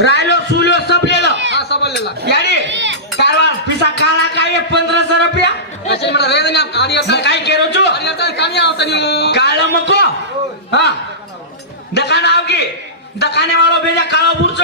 राहिलो सुलो सबलेलो हा सबलेला याडी कारवा पिसा काला काय 1500 रुपया कसे मला रे ना गाडी मग काय केरो छो गाडी आता कानी आवत नी मो काळ मको हा दुकान आवगी दुकाने वालो भेजा काळा बुरच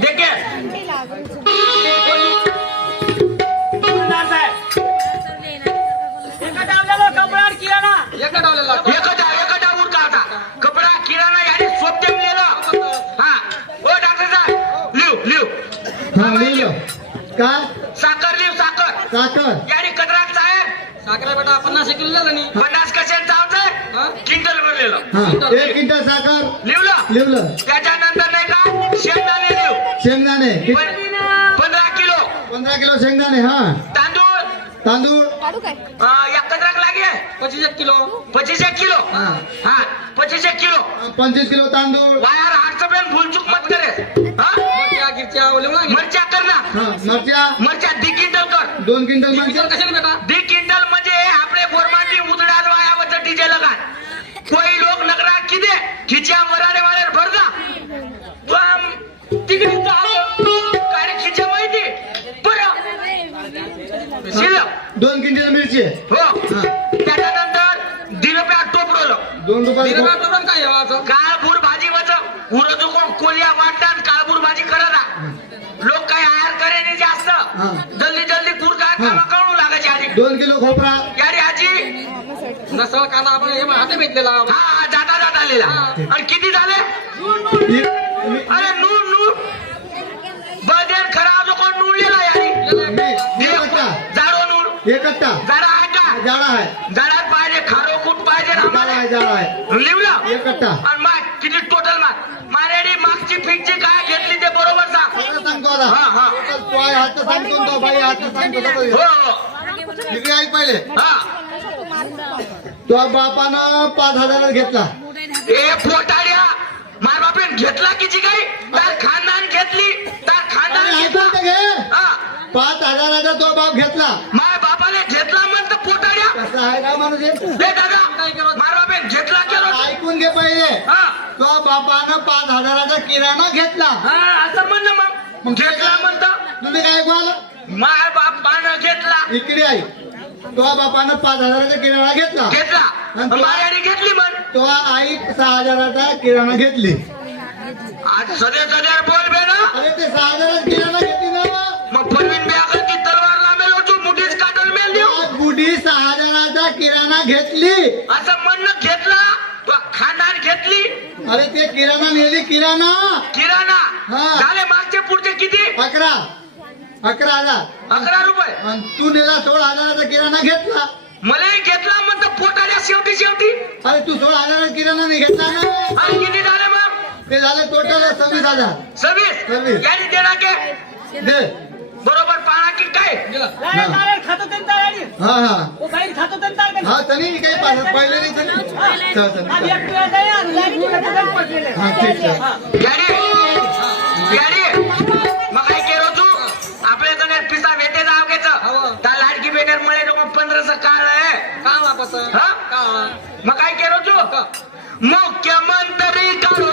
देखे एका डावलेला एकटा उरका आता कपडा किराणा याडी सोपते मिळेलो हा ओ डॉक्टर साहेब लिव हा लिहिलो काय साखर लिव साखर साखर याडी कदराक साहेब साखरे बेटा 50 किलो झालं नी 50 कशाने चावतंय हा क्विंटल भरलेलं हा 1 क्विंटल साखर लिवलं लिहिलं त्याच्यानंतर नाही का शेंगदाणे लिव शेंगदाणे 15 किलो 15 किलो शेंगदाणे हा तांदूळ तांदूळ एक कदराक लागे 25 किलो 25 किलो हा. हा 25 किलो 25 किलो तांदूळ वायर हातचं पण भूलचूक मत करे हा मरच्या गिरच्या ओलेवला मरच्या कर ना हा मरच्या मरच्या 2 क्विंटल कर 2 क्विंटल मरच्या कशाने बेटा 2 क्विंटल म्हणजे आपले गोरमाटी उजडाल वायावरचं डीजे लगान कोई लोक नगरा किदे खिच्या वराडे वाळे भरदा तू आम तिकडे काय खिच्या माहिती बरं शिल्लक 2 क्विंटल मिरची हो हा त्याच्यानंतर दिनप्या टोपडलं 2 रुपये दिनभर तो काय यावाचं काळबूड भाजी वच उरजो कोलिया वाटतात काळबूड भाजी करता लोक काय आहार करे नाही जास्त हा. जल्दी जल्दी कुर काय कामा कळू लागायची आधी 2 किलो खोबरा यारी आजी नसळ कांदा आपण हे हाते भेटलेला हा जाता जाता आलेला आणि किती झाले अरे नूर नूर बदेर खरा जो कोण नूरलेला यारी जाडो नूर एक कट्टा जाडा आहे का जाडा आहे जाडात पाहिजे खारो कूट पाहिजे जाडा आहे लिवलं एक कट्टा आणि मग किती टोटल माग मारेडी मागची फिटची काय घेतली ते बरोबर सांग सांगतो आता हा हा तो आहे हात सांगतो तो बाई हात सांगतो हो हो. इकडे ऐक पहिले हा तो बापानं 5,000 घेतला ए पोटाड्या मार बापेन घेतला किती काही तार खानदान घेतली तार खानदान अरे घेतला ऐकून तर घे हा 5,000 तो बाप घेतला माय बापाने घेतला म्हणत पोटाड्या कसं आहे का माणूस हे? ए दादा मार बापेन घेतला केलो ऐकून घे पहिले हा तो बापानं 5,000 किराणा घेतला हा असं म्हणणं मग घेतला म्हणत तुम्ही काय बोल माय बापानं घेतला इकडे आई तो बापानं 5,000 किराणा घेतला घेतला मायाने घेतली म्हण तो आई 6,000 किराणा घेतली आज सदे बोल बे ना अरे ते 6,000 किराणा घेतली ना मग परवीन बे अगर की तलवार लामेलो तू मुठीच काटल मेल देऊ बुढी 6,000 किराणा घेतली असं म्हणणं घेतला तू खानदान घेतली अरे ते किराणा नेली किराणा किराणा हा. झाले मागचे पुढचे किती 11,000 11 रुपये आणि तू नेला 16,000 किराणा घेतला मलाही घेतला म्हणतो पोटाल्या शेवटी अरे तू 16,000 किराणा नाही घेतला ना आणि किती झाले मग ते झाले टोटल 26,000 26 यानी देना के दे बरोबर पाना की काय हा हा हा तनी काही पहिले नाही तनी हा ठीक आहे याडी मग काय केलो तू आपल्या जण पिसा भेटे जाव घ्यायचं त्या लाडकी बेटर मुळे 1500 काळ आहे का वापस हा? का मग काय केलो तू मुख्यमंत्री करू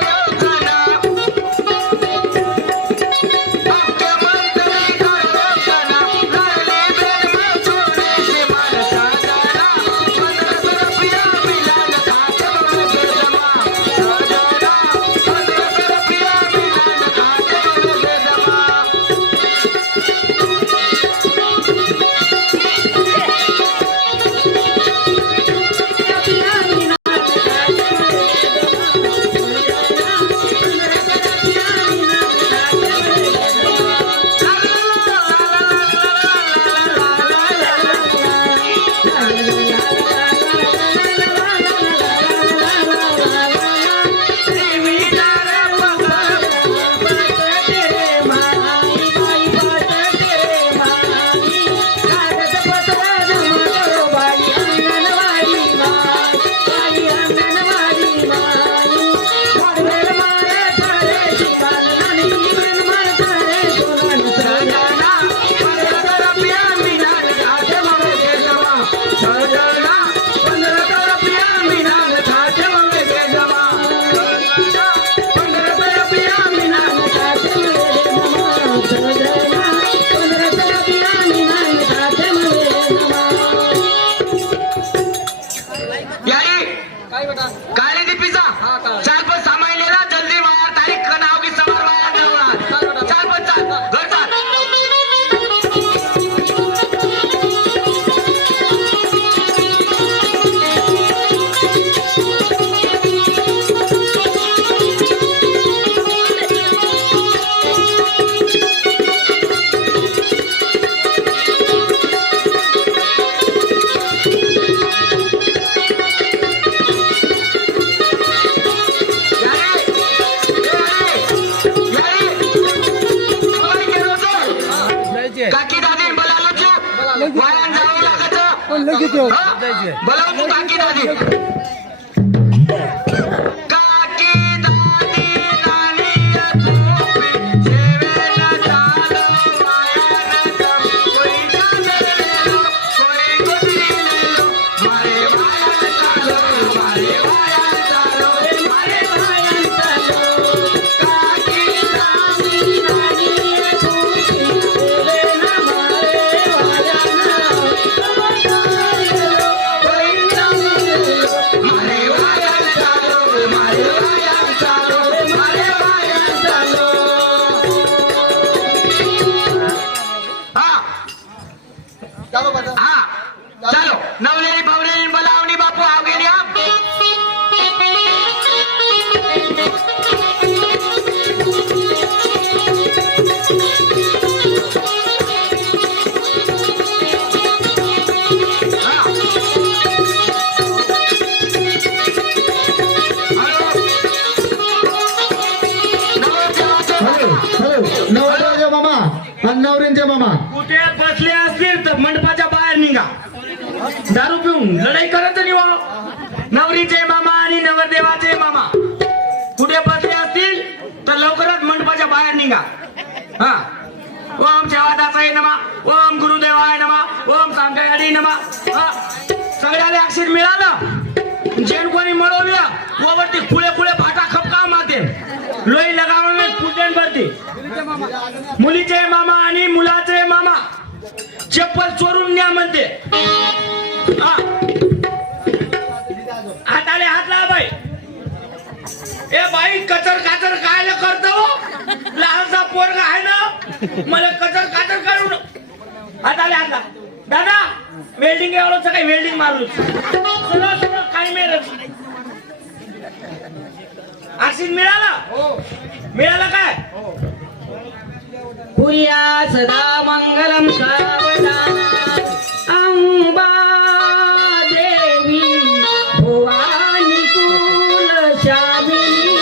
हा? बोलाव तू काकी दादी काकी दादी नानी तुम्ही जेवेला चालो मायान तम कोई जाने लो कोई गुजरी लो मारे मायान चालो मारे मायान चालो मारे मायान चालो काकी दादी नानी तुम्ही जेवेला मारे मायान कोई जाने लो मारे मायान चालो मारे मायान चालो मारे मायान चालो हा ચાલો બધા हा ચાલો નવલેરી ભવલેરી બોલાવની બાપુ આવગેરી આપ હા. हॅलो. नवऱ्याचे मामा आणि नवऱ्यांचे मामा कुठे बसले असतील तर मंडपाच्या बाहेर निघा दारू पिऊन लढाई करत निवा नवरीचे मामा आणि नवरदेवाचे मामा कुठे बसले असतील तर लवकरच मंडपाच्या बाहेर निघा हा ओम शेवादासाय नमा ओम गुरुदेवाय नमा ओम सांगायडी नमा हा सगळ्याला अक्षर मिळालं जेन कोणी मिळवलं वरती खुले खुले फाटा खपका माते लोई लगावून पूजन भरते मुलीचे मामा आणि मुलाचे मामा चप्पल चोरून न्या म्हणते हा. हाताले हात लाव बाई ए बाई कचर काचर काय करतो लहानसा पोरगा आहे ना मला कचर काचर करू हाताले हात लाव दादा वेल्डिंग एवढं काही वेल्डिंग मारू सुनो सुनो काही मिळत आशीष मिळाला मिळाला काय पुर्या सदा मंगलम सावधान अंबा देवी भवानी कुल शामिनी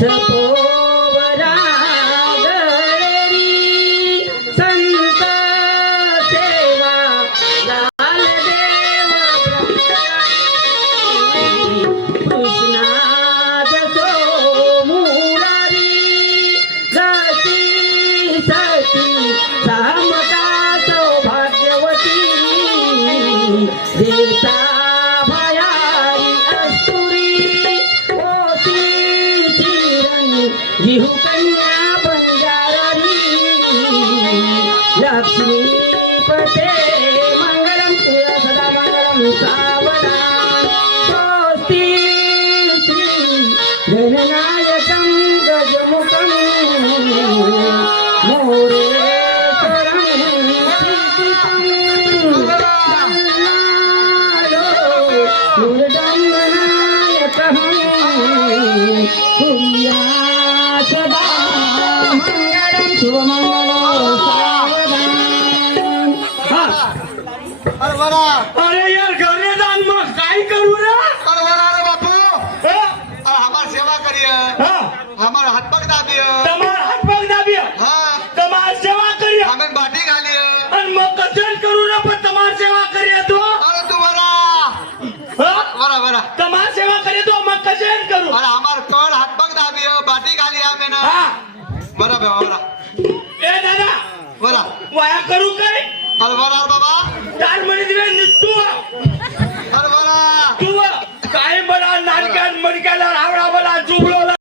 सपोवरा गरी संत सेवा लाल देव कृष्णाद सोमुरारी सती सती समता सौभाग्यवती देता भयारी अस्तुरी ओती चिरणी जिहू कन्या बंजारी लक्ष्मीपते मंगलम तुया सदा मंगलम सावधान स्वस्ति श्री गणनायकं गजमुखं मोरेश्वरं श्रीकृतं दल्लालो दुर्दण्डनायकः कुर्या सदा मंगलं शुभमंगलो सावधान हा. अरे बरा अरे यार घरे जाऊन मग काय करू रे अरे बरा रे बापू हा? अरे हमार सेवा करिए हा? हमार हाथ पग दाबिए તમાર હાથ પગ દાબ્યા हाँ તમાર સેવા કરી हमें बाटी खालिए અને મગ કચન કરું ને પણ તમાર સેવા કરી તો अरे तू बरा હા? बरा बरा તમાર સેવા કરી તો મગ કચન કરું अरे हमार कड हाथ पग दाबिए बाटी खाली हमें ना હા बरा बरा એ દાદા बरा વાયા કરું કઈ अरे बरा बाबा તાર મને દિવે તું अरे बरा તું काय बडा नाटकात मडक्याला रावळा